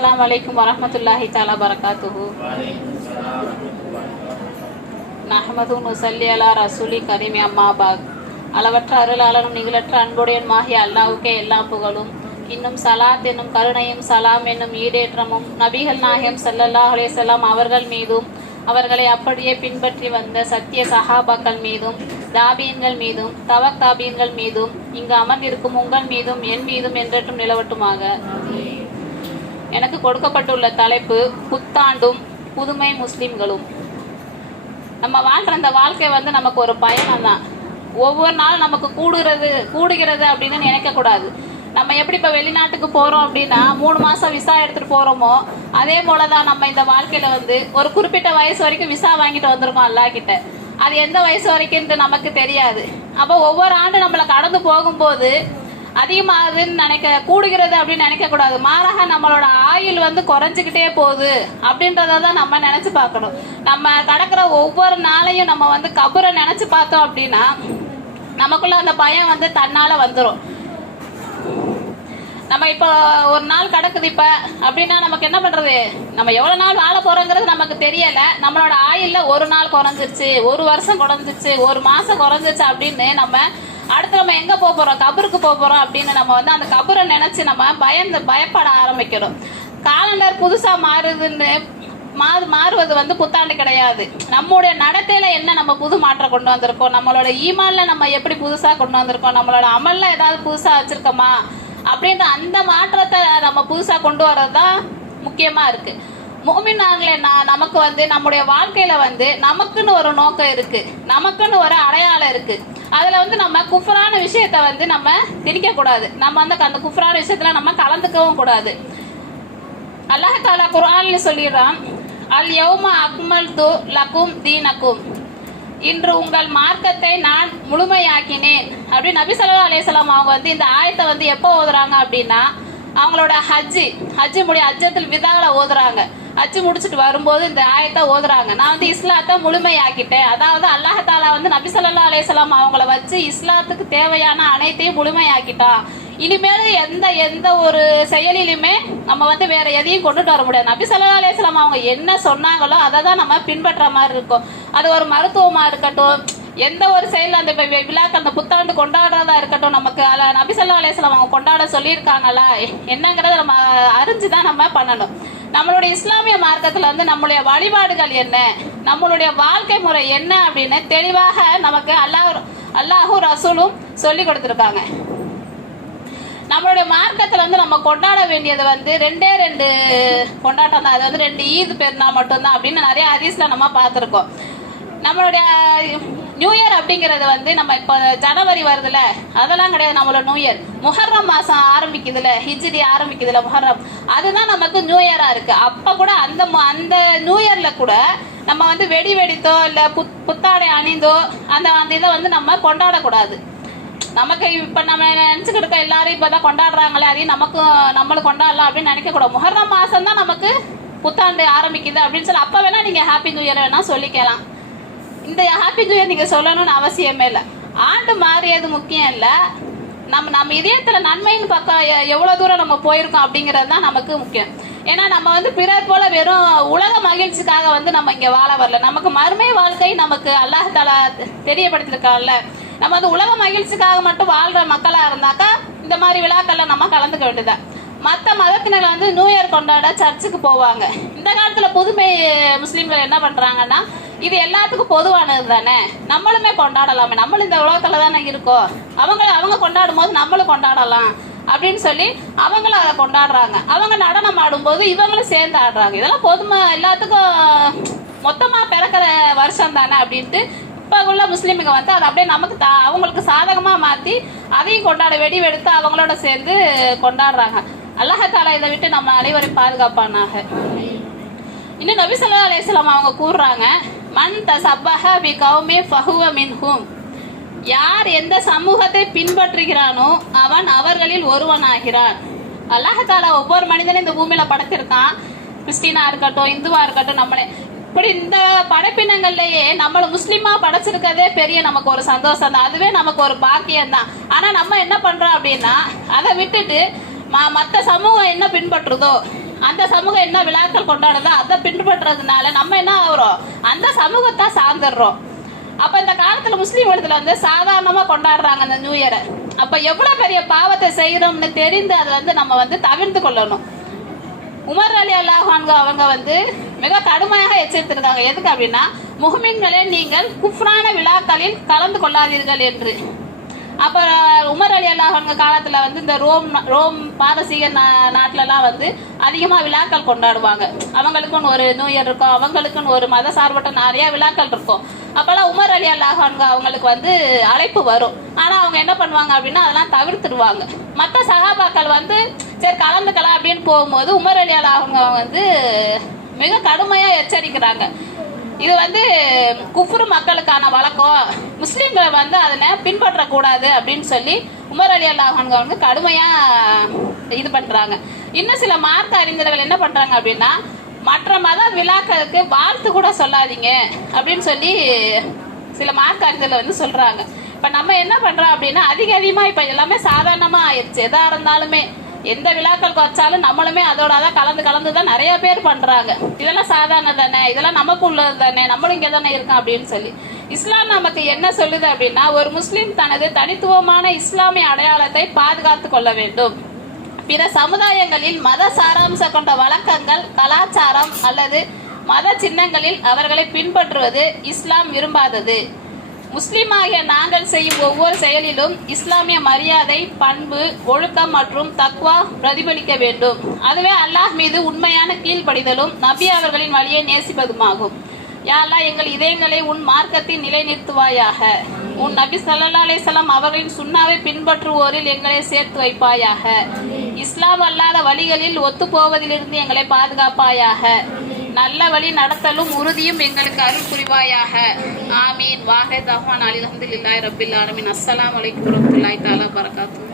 அஸ்ஸலாமு அலைக்கும் வரஹ்மத்துல்லாஹி தஆலா பரகாத்துஹு. நஹ்மது நுஸல்லி அலா ரசூலி கரீம் அம்மா பாத். அளவற்ற அருளாளனும் நிகழற்ற அன்புடையனுமாகிய அல்லாஹ்வுக்கே எல்லாம் புகழும். இன்னும் சலாத் என்னும் கருணையும் சலாம் என்னும் ஈடேற்றமும் நபிகள் நாயகம் ஸல்லல்லாஹு அலைஹி வஸல்லம் அவர்கள் மீதும் அவர்களை அப்படியே பின்பற்றி வந்த சத்திய சஹாபாக்கள் மீதும் தாபீன்கள் மீதும் தவக் தாபீன்கள் மீதும் இங்கு அமர்ந்திருக்கும் உங்கள் மீதும் என் மீதும் என்றென்றும் நிலவட்டுமாக. எனக்கு கொடுக்கப்பட்டுள்ள தலைப்பு புத்தாண்டும் புதுமை முஸ்லிம்களும். நம்ம வாழ்ற அந்த வாழ்க்கை நமக்கு ஒரு பயணம் தான். ஒவ்வொரு நாளும் நமக்கு கூடுகிறது அப்படின்னு நினைக்கக்கூடாது. நம்ம எப்படி இப்போ வெளிநாட்டுக்கு போகிறோம் அப்படின்னா 3 மாதம் விசா எடுத்துகிட்டு போகிறோமோ அதே போல தான் நம்ம இந்த வாழ்க்கையில் ஒரு குறிப்பிட்ட வயசு வரைக்கும் விசா வாங்கிட்டு வந்திருக்கோம் அல்லாஹ்கிட்ட. அது எந்த வயசு வரைக்கும்ன்ட்டு நமக்கு தெரியாது. அப்போ ஒவ்வொரு ஆண்டு நம்மளை கடந்து போகும்போது அதிகமாகுதுன்னு கூடுகிறது அப்படின்னு நினைக்கக்கூடாது. மாறாக நம்மளோட ஆயுள் குறைஞ்சிக்கிட்டே போகுது அப்படின்றத தான் நம்ம நினச்சி பார்க்கணும். நம்ம கடக்கிற ஒவ்வொரு நாளையும் நம்ம கபரை நினச்சி பார்த்தோம் அப்படின்னா நமக்குள்ள அந்த பயம் தன்னால் வந்துடும். நம்ம இப்போ ஒரு நாள் கிடக்குது இப்போ அப்படின்னா நமக்கு என்ன பண்ணுறது, நம்ம எவ்வளோ நாள் வாழ போகிறோங்கிறது நமக்கு தெரியலை. நம்மளோட ஆயுளில் ஒரு நாள் குறைஞ்சிருச்சு, ஒரு வருஷம் குறைஞ்சிருச்சு, ஒரு மாதம் குறைஞ்சிருச்சு அப்படின்னு நம்ம அடுத்து நம்ம எங்கே போக போகிறோம், கபருக்கு போக போகிறோம் அப்படின்னு நம்ம அந்த கபரை நினச்சி நம்ம பயப்பட ஆரம்பிக்கணும். காலண்டர் புதுசாக மாறுவது புத்தாண்டு கிடையாது. நம்மளுடைய நடத்தையில் என்ன நம்ம புது மாற்றம் கொண்டு வந்திருக்கோம், நம்மளோட ஈமான்ல நம்ம எப்படி புதுசாக கொண்டு வந்திருக்கோம், நம்மளோட அமல்ல ஏதாவது புதுசாக வச்சுருக்கோமா அப்படின்ற அந்த மாற்றத்தை நம்ம புதுசாக கொண்டு வர்றது தான் முக்கியமாக இருக்குது. முஃமினாங்களே நமக்கு நம்முடைய வாழ்க்கையில் நமக்குன்னு ஒரு நோக்கம் இருக்குது, நமக்குன்னு ஒரு அடையாளம் இருக்குது. அதில் நம்ம குஃப்ரான விஷயத்தை நம்ம திணிக்கக்கூடாது. நம்ம அந்த குஃப்ரான விஷயத்தில் நம்ம கலந்துக்கவும் கூடாது. அல்லாஹ் தஆலா குர்ஆன்ல சொல்லிடுறான், அல் யௌம அக்மல்து லகும் தீனக்கும், இன்று உங்கள் மார்க்கத்தை நான் முழுமையாக்கினேன் அப்படி நபி ஸல்லல்லாஹு அலைஹி வஸல்லம் அவங்க இந்த ஆயத்தை எப்போ ஓதுறாங்க அப்படின்னா அவங்களோட ஹஜ்ஜு ஹஜ்ஜத்துல் விதாவில் ஓதுறாங்க. ஹஜ்ஜு முடிச்சுட்டு வரும்போது இந்த ஆயத்தை ஓதுறாங்க. நான் இஸ்லாத்தை முழுமையாக்கிட்டேன். அதாவது அல்லாஹ் தஆலா நபி ஸல்லல்லாஹு அலைஹி வஸல்லம் அவங்கள வச்சு இஸ்லாத்துக்கு தேவையான அனைத்தையும் முழுமையாக்கிட்டான். இனிமேல் எந்த ஒரு செயலிலுமே நம்ம வேற எதையும் கொண்டுட்டு வர முடியாது. நபி ஸல்லல்லாஹு அலைஹி வஸல்லம் அவங்க என்ன சொன்னாங்களோ அதை தான் நம்ம பின்பற்ற மாதிரி இருக்கும். அது ஒரு மருத்துவமா இருக்கட்டும், எந்த ஒரு செயல் அந்த விழாக்கு அந்த புத்தாண்டு கொண்டாடுறதா இருக்கட்டும், நமக்கு நபி ஸல்லல்லாஹு அலைஹி வஸல்லம் அவங்க கொண்டாட சொல்லியிருக்காங்களா என்னங்கிறத நம்ம அறிஞ்சுதான் நம்ம பண்ணணும். நம்மளுடைய இஸ்லாமிய மார்க்கத்தில் நம்மளுடைய வழிபாடுகள் என்ன, நம்மளுடைய வாழ்க்கை முறை என்ன அப்படின்னு தெளிவாக நமக்கு அல்லாஹும் ரசூலும் சொல்லி கொடுத்துருக்காங்க. நம்மளுடைய மார்க்கத்தில் நம்ம கொண்டாட வேண்டியது 2 கொண்டாட்டம் தான். அது 2 ஈத் பெருநாள் மட்டும்தான் அப்படின்னு நிறைய ஹதீஸ்ல நம்ம பார்த்துருக்கோம். நம்மளுடைய நியூ இயர் அப்படிங்கிறது நம்ம இப்போ ஜனவரி வருதுல அதெல்லாம் கிடையாது. நம்மளோட நியூ இயர் முஹர்ரம் மாதம் ஆரம்பிக்குதுல, ஹிஜ்ரி ஆரம்பிக்குதுல முஹர்ரம், அதுதான் நமக்கு நியூ இயராக இருக்குது. அப்போ கூட அந்த நியூ இயரில் கூட நம்ம வெடி வெடித்தோ இல்லை புத்தாடை அணிந்தோ அந்த இதை நம்ம கொண்டாடக்கூடாது. நமக்கு இப்போ நம்ம நினச்சிக்கிட்டு இருக்க எல்லாரும் இப்போ தான் கொண்டாடுறாங்களே அதையும் நம்மளும் கொண்டாடலாம் அப்படின்னு நினைக்கக்கூடாது. முஹர்ரம் மாதம் தான் நமக்கு புத்தாண்டு ஆரம்பிக்குது அப்படின்னு சொல்லி அப்போ வேணால் நீங்கள் ஹாப்பி நியூ இயர் வேணால் சொல்லிக்கலாம். இந்த ஹாப்பி நியூ இயர் நீங்கள் சொல்லணும்னு அவசியமே இல்லை. ஆண்டு மாறியது முக்கியம் இல்லை, நம்ம இதயத்தில் நன்மைன்னு பக்கம் எவ்வளோ தூரம் நம்ம போயிருக்கோம் அப்படிங்கிறது தான் நமக்கு முக்கியம். ஏன்னா நம்ம பிறர் போல வெறும் உலக மகிழ்ச்சிக்காக நம்ம இங்கே வாழ வரல. நமக்கு மறுமை வாழ்க்கை நமக்கு அல்லாஹ் தஆலா தெரியப்படுத்திருக்காங்கல்ல. நம்ம உலக மகிழ்ச்சிக்காக மட்டும் வாழ்கிற மக்களாக இருந்தாக்கா இந்த மாதிரி விழாக்கள்ல நம்ம கலந்துக்க வேண்டியதான். மற்ற மதத்தினர் நியூ இயர் கொண்டாட சர்ச்சுக்கு போவாங்க. இந்த காலத்தில் புதுமை முஸ்லீம்கள் என்ன பண்ணுறாங்கன்னா இது எல்லாத்துக்கும் பொதுவானது தானே, நம்மளுமே கொண்டாடலாமே, நம்மளும் இந்த உலகத்தில் தானே இருக்கோம், அவங்க கொண்டாடும் போது நம்மளும் கொண்டாடலாம் அப்படின்னு சொல்லி அவங்களும் அதை கொண்டாடுறாங்க. அவங்க நடனம் ஆடும்போது இவங்களும் சேர்ந்து ஆடுறாங்க. இதெல்லாம் எல்லாத்துக்கும் மொத்தமாக பிறக்கிற வருஷம் தானே அப்படின்ட்டு இப்போ உள்ள முஸ்லீமுங்க அதை அப்படியே நமக்கு அவங்களுக்கு சாதகமாக மாற்றி அதையும் கொண்டாட வெடி வெடித்து அவங்களோட சேர்ந்து கொண்டாடுறாங்க. அல்லாஹ் தஆலா இதை விட்டு நம்ம அனைவரையும் பாதுகாப்பானாக. இன்னும் நபி ஸல்லல்லாஹு அலைஹி வஸல்லம் அவங்க கூறுறாங்க, மன் தஸப்பஹ பி கௌமி ஃபஹுவ மின்ஹும், யார் எந்த சமூகத்தை பின்பற்றுகிறானோ அவன் அவர்களில் ஒருவனாகிறான். அல்லாஹ் தஆலா ஒவ்வொரு மனிதனும் இந்த பூமியில படைத்திருக்கான். கிறிஸ்டினா இருக்கட்டும், இந்துவா இருக்கட்டும், நம்மளே இப்படி இந்த படைப்பினங்கள்லயே நம்மளை முஸ்லீமா படைச்சிருக்கதே பெரிய நமக்கு ஒரு சந்தோஷம் தான், அதுவே நமக்கு ஒரு பாக்கியம் தான். ஆனா நம்ம என்ன பண்றோம் அப்படின்னா அதை விட்டுட்டு மற்ற சமூகம் என்ன பின்பற்றுதோ அந்த சமூகம் என்ன விழாக்கள் கொண்டாடுதோ அதை பின்பற்றுறதுனால நம்ம என்ன ஆகுறோம், அந்த சமூகத்தை சார்ந்துடுறோம். அப்ப இந்த காலத்துல முஸ்லீம் இடத்துல வந்து சாதாரணமா கொண்டாடுறாங்க அந்த நியூ இயரை. அப்ப எவ்வளவு பெரிய பாவத்தை செய்யறோம்னு தெரிந்து அதை வந்து நம்ம வந்து தவிர்த்து கொள்ளணும். உமர் அலி அல்லாஹ் அவங்க வந்து மிக கடுமையாக எச்சரித்திருக்காங்க. எதுக்கு அப்படின்னா, முஹ்மின்களே நீங்கள் குஃப்ரான விழாக்களில் கலந்து கொள்ளாதீர்கள் என்று. அப்ப உமர் அலி அல்லாஹ் காலத்துல வந்து இந்த ரோம் பாரசீக நாட்டிலலாம் வந்து அதிகமா விழாக்கள் கொண்டாடுவாங்க. அவங்களுக்குன்னு ஒரு நியூ இயர் இருக்கும், அவங்களுக்குன்னு ஒரு மத சார்பற்ற நிறைய விழாக்கள் இருக்கும். அப்பெல்லாம் உமர் அலி அல்லாஹ் அவங்களுக்கு வந்து அழைப்பு வரும். ஆனா அவங்க என்ன பண்ணுவாங்க அப்படின்னா அதெல்லாம் தவிர்த்துடுவாங்க. மற்ற சகாபாக்கள் வந்து சரி கலந்துக்கலாம் அப்படின்னு போகும்போது உமர் அலி அல்லாஹ் வந்து மிக கடுமையா எச்சரிக்கிறாங்க. இது வந்து குஃப்ரு மக்களுக்கான வழக்கம், முஸ்லீம்களை வந்து அதனை பின்பற்றக்கூடாது அப்படின்னு சொல்லி உமர் அலி அல்லாஹ் வந்து கடுமையா இது பண்றாங்க. இன்னும் சில மார்க்க அறிஞர்கள் என்ன பண்றாங்க அப்படின்னா, மற்ற மத விழாக்களுக்கு வாழ்த்து கூட சொல்லாதீங்க அப்படின்னு சொல்லி சில மார்க்க அறிஞர்கள் வந்து சொல்றாங்க. இப்ப நம்ம என்ன பண்றோம் அப்படின்னா, அதிகமா இப்ப எல்லாமே சாதாரணமா ஆயிடுச்சு. எதா இருந்தாலுமே எந்த விழாக்களுக்கு வச்சாலும் நம்மளுமே அதோட அதான் கலந்துதான் நிறைய பேர் பண்றாங்க. இதெல்லாம் சாதாரண தானே, இதெல்லாம் நமக்கு உள்ளது தானே, நம்மளும் இங்கே தானே இருக்கோம் அப்படின்னு சொல்லி. இஸ்லாம் நமக்கு என்ன சொல்லுது அப்படின்னா, ஒரு முஸ்லீம் தனது தனித்துவமான இஸ்லாமிய அடையாளத்தை பாதுகாத்து கொள்ள வேண்டும். பிற சமுதாயங்களில் மத சாராம்சம் கொண்ட வழக்கங்கள், கலாச்சாரம் அல்லது மத சின்னங்களில் அவர்களை பின்பற்றுவது இஸ்லாம் விரும்பாதது. முஸ்லிமாகிய நாங்கள் செய்யும் ஒவ்வொரு செயலிலும் இஸ்லாமிய மரியாதை, பண்பு, ஒழுக்கம் மற்றும் தக்வா பிரதிபலிக்க வேண்டும். அதுவே அல்லாஹ் மீது உண்மையான கீழ்ப்படிதலும் நபி அவர்களின் வழியை நேசிப்பதுமாகும். யா அல்லாஹ், எங்கள் இதயங்களை உன் மார்க்கத்தில் நிலைநிறுத்துவாயாக. உன் நபி ஸல்லல்லாஹு அலைஹி வஸல்லம் அவர்களின் சுன்னாவை பின்பற்றுவோரில் எங்களை சேர்த்து வைப்பாயாக. இஸ்லாம் அல்லாத வழிகளில் ஒத்து போவதிலிருந்து எங்களை பாதுகாப்பாயாக. நல்ல வழி நடத்தலும் உறுதியும் எங்களுக்கு அருள் புரிவாயாக. ஆமீன். வாஹித் தஹ்வான் அல்ஹம்துலில்லாஹி ரப்பில் ஆலமீன். அஸ்ஸலாமு அலைக்கும் வரஹ்மத்துல்லாஹி தஆலா வபரகாத்துஹு.